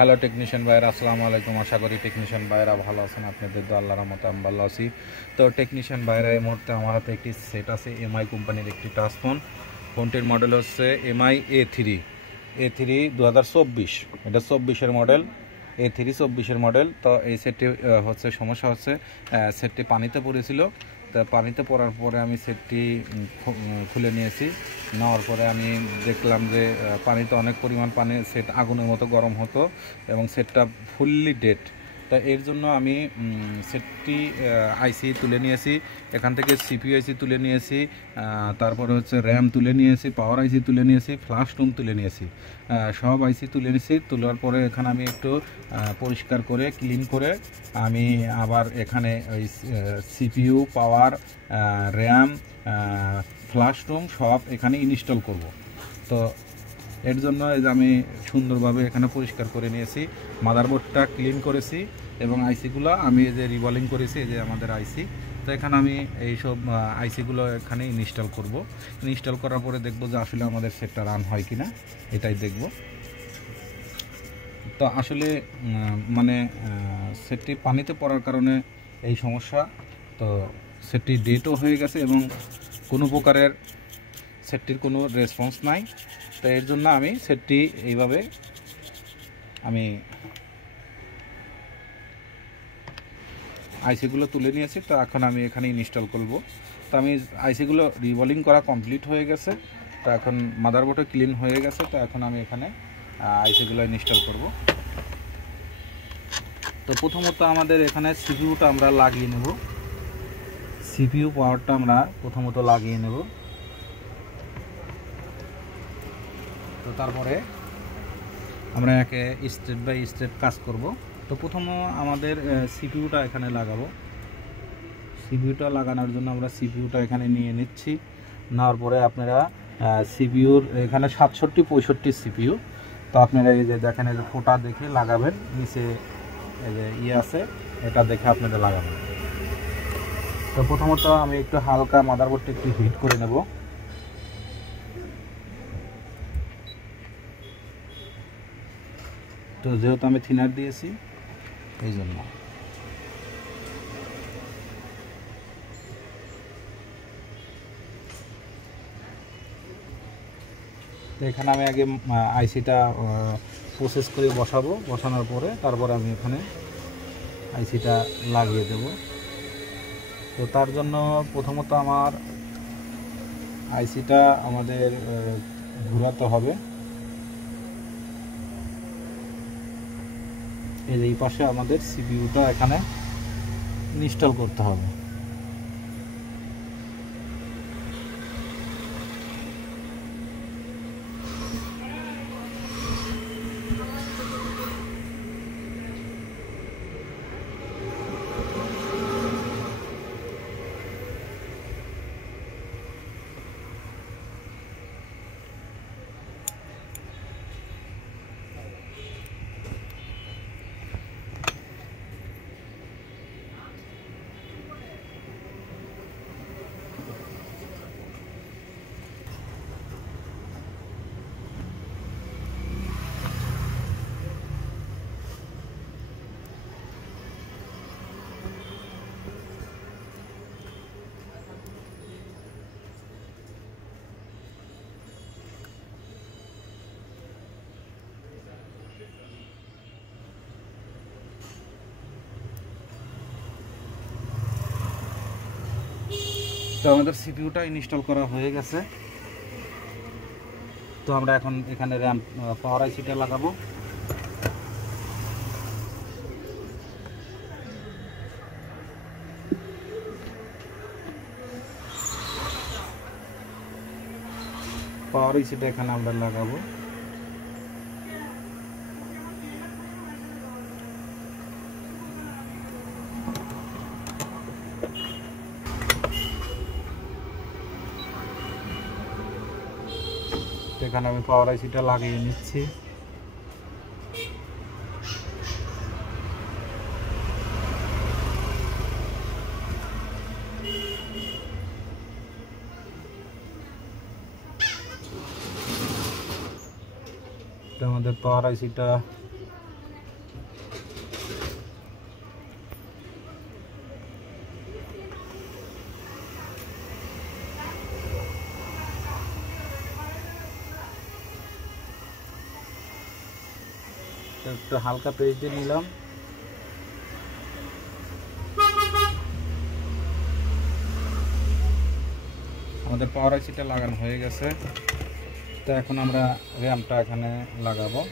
Hello technician ভাইরা, আসসালামু আলাইকুম। আশা করি টেকনিশিয়ান ভাইরা ভালো আছেন। আপনাদের তো আল্লাহর রহমতে আমি ভালো আছি। তো টেকনিশিয়ান ভাইরা, এই মুহূর্তে আমার হাতে একটি সেট আছে, এমআই কোম্পানির একটি টাচ ফোন। ফোনটির মডেল হচ্ছে এমআই A3 2024। এটা 24-এর মডেল, A3 24-এর মডেল। তো এই সেটটি হচ্ছে সমস্যা হচ্ছে সেটটি পানিতে পড়েছিল। তা পানিতে পড়ার পরে আমি সেটটি খুলে নিয়েছি। নেওয়ার পরে আমি দেখলাম যে পানিতে অনেক পরিমাণ পানি, সেট আগুনের মতো গরম হতো এবং সেটটা ফুললি ডেড। তা এর জন্য আমি সেটটি আইসি তুলে নিয়েছি, এখান থেকে সিপিইউ আইসি তুলে নিয়েছি, তারপরে হচ্ছে র্যাম তুলে নিয়েছি, পাওয়ার আইসি তুলে নিয়েছি, ফ্ল্যাশ রুম তুলে নিয়েছি, সব আইসি তুলে নিয়েছি। তোলার পরে এখানে আমি একটু পরিষ্কার করে ক্লিন করে আমি আবার এখানে ওই সিপিইউ, পাওয়ার, র্যাম, ফ্ল্যাশ রুম সব এখানে ইনস্টল করব। তো এর জন্য আমি সুন্দরভাবে এখানে পরিষ্কার করে নিয়েছি, মাদারবোর্ডটা ক্লিন করেছি এবং আইসিগুলো আমি যে রিভলিং করেছি, এই যে আমাদের আইসি। তো এখানে আমি এইসব আইসিগুলো এখানে ইনস্টল করব। ইনস্টল করার পরে দেখব যে আসলে আমাদের সেটটা রান হয় কি না, এটাই দেখব। তো আসলে মানে সেটটি পানিতে পড়ার কারণে এই সমস্যা। তো সেটটি ডেটও হয়ে গেছে এবং কোনো প্রকারের সেটটির কোনো রেসপন্স নাই। তো এর জন্য আমি সেটটি এইভাবে আমি আইসিগুলো তুলে নিয়েছি। তো এখন আমি এখানে ইনস্টল করব। তো আমি আইসিগুলো রিভলিং করা কমপ্লিট হয়ে গেছে। তো এখন মাদারবোর্ডও ক্লিন হয়ে গেছে। তো এখন আমি এখানে আইসিগুলো ইনস্টল করব। তো প্রথমত আমাদের এখানে সিপিইউটা আমরা লাগিয়ে নেব। সিপিইউ পাওয়ারটা আমরা প্রথমত লাগিয়ে নেব। তো তারপরে আমরা একে স্টেপ বাই স্টেপ কাজ করব। তো প্রথমে আমাদের সিপিইউটা এখানে লাগাবো। সিপিইউটা লাগানোর জন্য আমরা সিপিইউটা এখানে নিয়ে নিচ্ছি। নেওয়ার পরে আপনারা সিপিইউর এখানে 67-65 সিপিইউ। তো আপনারা এই যে দেখেন, এই যে ফোটা দেখে লাগাবেন, নিচে এই যে আছে, এটা দেখে আপনারা লাগাবেন। তো প্রথমত আমি একটু হালকা মাদারবোর্ডটা একটু হিট করে নেব। তো যেহেতু আমি থিনার দিয়েছি এই জন্য। তো এখানে আমি আগে আইসিটা প্রসেস করে বসাবো। বসানোর পরে তারপর আমি এখানে আইসিটা লাগিয়ে দেব। তো তার জন্য প্রথমত আমার আইসিটা আমাদের ঘোরাতে হবে। এই পাশে আমাদের সিপিইউটা এখানে ইনস্টল করতে হবে। তো আমাদের সিপিইউটা ইনস্টল করা হয়ে গেছে। তো আমরা এখন এখানে র্যাম, পাওয়ার আইসিটা লাগাবো। পাওয়ার আইসিটা এখানে আমরা লাগাবো। এখানে আমি পাওয়ার আইসিটা লাগিয়ে নিচ্ছি। আমাদের পাওয়ার আইসিটা একটু হালকা পেস্ট দিয়ে নিলাম। আমাদের পাওয়ার আইসিটা লাগানো হয়ে গেছে। তো এখন আমরা র্যামটা এখানে লাগাবো।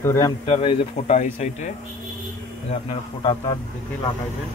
তো র্যামটার এই যে ফোটা এই সাইডে, আপনারা ফোটাটা দেখে লাগাইবেন।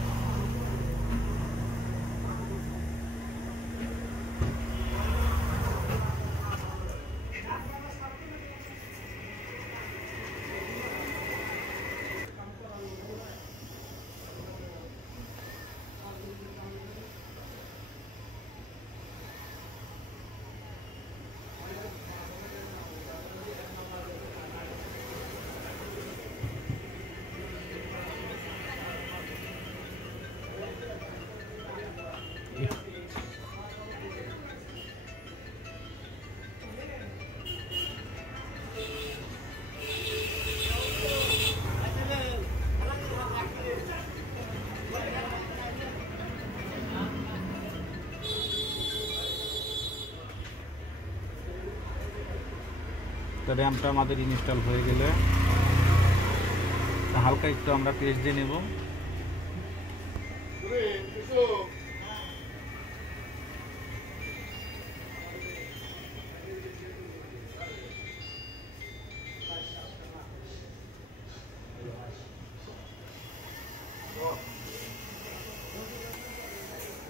তো র্যামটা আমাদের ইনস্টল হয়ে গেলে হালকা একটু আমরা পেস্ট দিয়ে নেব।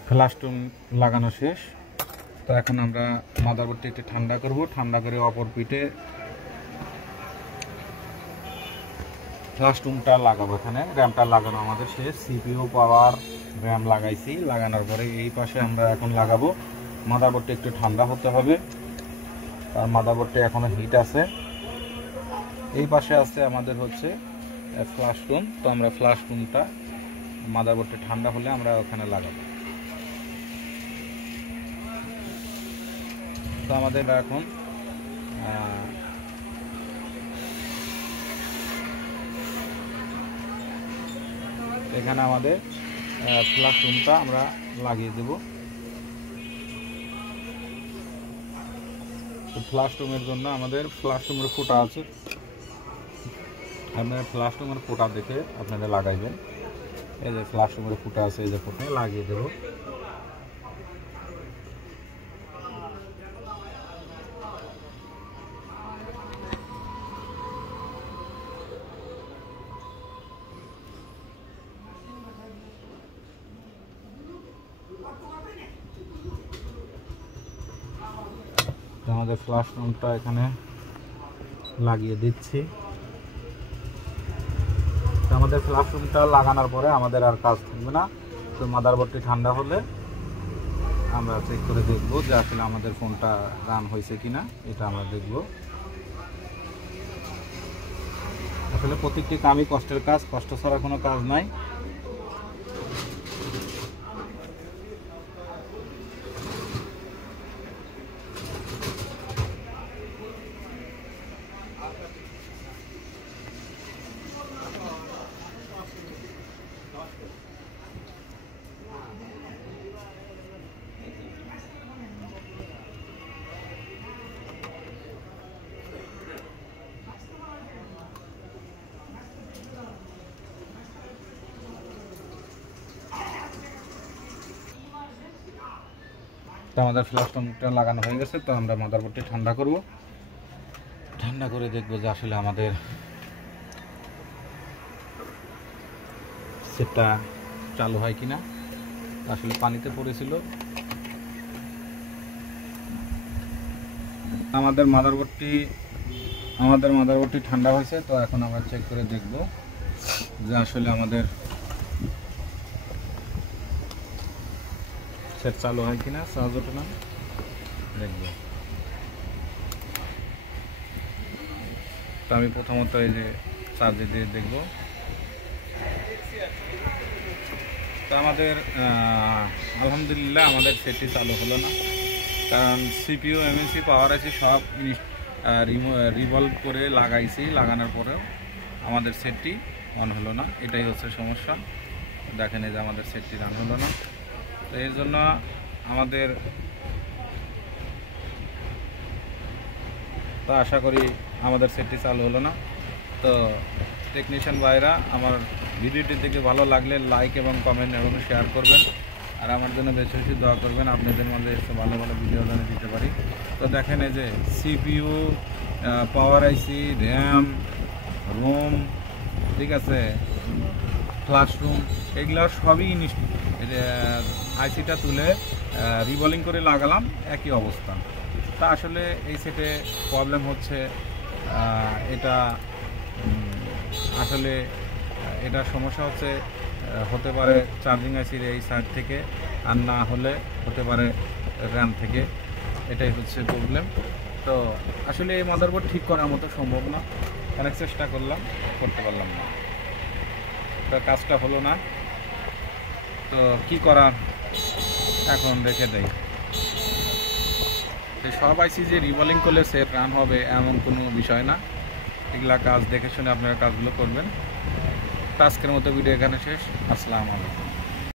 ফ্ল্যাশ টোন লাগানো শেষ। তো এখন আমরা মাদারবোর্ডটা একটু ঠান্ডা করব। ঠান্ডা করে অপর পিঠে ফ্ল্যাশ টোনটা লাগাবো। এখানে র্যামটা লাগানো আমাদের শেষ। সিপিইউ পাওয়ার র্যাম লাগাইছি। লাগানোর পরে এই পাশে আমরা এখন লাগাবো। মাদারবোর্ডটা একটু ঠান্ডা হতে হবে, আর মাদারবোর্ডটা এখনো হিট আছে। এই পাশে আছে আমাদের হচ্ছে ফ্ল্যাশ টোন। তো আমরা ফ্ল্যাশ টোনটা মাদারবোর্ডটা ঠান্ডা হলে আমরা ওখানে লাগাবো। তো আমাদের এখন এখানে আমাদের ফ্ল্যাশ টোনটা আমরা লাগিয়ে দেব। তো ফ্ল্যাশ টোনের জন্য আমাদের ফ্ল্যাশ টোনের ফোঁটা আছে, আপনারা ফ্ল্যাশ টোনের ফোঁটা দেখে আপনারা লাগাইবেন। এই যে ফ্ল্যাশ টোনের ফোঁটা আছে, এই যে ফোঁটা লাগিয়ে দেব। আমাদের ফ্ল্যাশ টোনটা এখানে লাগিয়ে দিচ্ছি। আমাদের ফ্ল্যাশ টোনটা লাগানোর পরে আমাদের আর কাজ থাকবে না। তো মাদারবোর্ডটি ঠান্ডা হলে আমরা চেক করে দেখব যে আসলে আমাদের ফোনটা রান হয়েছে কিনা, এটা আমরা দেখব। আসলে প্রত্যেকটি কামই কষ্টের কাজ, কষ্ট ছাড়া কোনো কাজ নাই। তো আমাদের ফ্ল্যাশ টোনটা লাগানো হয়ে গেছে। তো আমরা মাদারবোর্ডটি ঠান্ডা করব। ঠান্ডা করে দেখব যে আসলে আমাদের সেটটা চালু হয় কিনা। আসলে পানিতে পড়েছিল। আমাদের মাদারবোর্ডটি ঠান্ডা হয়েছে। তো এখন আমরা চেক করে দেখব যে আসলে আমাদের সেট চালু হয় কিনা, চার্জ ওঠে না দেখব। তো আমি প্রথমত এই যে চার্জে দিয়ে দেখব। তো আমাদের আলহামদুলিল্লাহ আমাদের সেটটি চালু হলো না, কারণ সিপিইউ এমএসসি পাওয়ার আছে সব রিভলভ করে লাগাইছি, লাগানোর পরেও আমাদের সেটটি অন হলো না। এটাই হচ্ছে সমস্যা। দেখেন এই যে আমাদের সেটটি রান হলো না। তো এর জন্য আমাদের তো আশা করি আমাদের সেটটি চালু হলো না। তো টেকনিশিয়ান ভাইরা আমার ভিডিওটি দেখে ভালো লাগলে লাইক এবং কমেন্ট এবং শেয়ার করবেন, আর আমার জন্য বেশি বেশি দোয়া করবেন, আপনাদের মধ্যে একটু ভালো ভালো ভিডিও যেন দিতে পারি। তো দেখেন এই যে সিপিইউ, পাওয়ার আইসি, র্যাম, রোম, ঠিক আছে, ক্লাসরুম, এগুলো সবই আইসিটা তুলে রিবলিং করে লাগালাম, একই অবস্থা। তা আসলে এই সেটে প্রবলেম হচ্ছে এটা আসলে এটা সমস্যা হচ্ছে হতে পারে চার্জিং আইসির এই সাইড থেকে, আর না হলে হতে পারে র্যাম থেকে। এটাই হচ্ছে প্রবলেম। তো আসলে এই মাদারবোর্ড ঠিক করার মতো সম্ভব না, অনেক চেষ্টা করলাম, করতে পারলাম না। তো কাজটা হলো না, তো কি করার, এখন রেখে দেই। সব আইসি যে রিভলিং করলে সেট রান হবে এমন কোনো বিষয় না। এগুলা কাজ দেখে শুনে আপনারা কাজগুলো করবেন। আজকের মতো ভিডিও এখানে শেষ। আসসালামু আলাইকুম।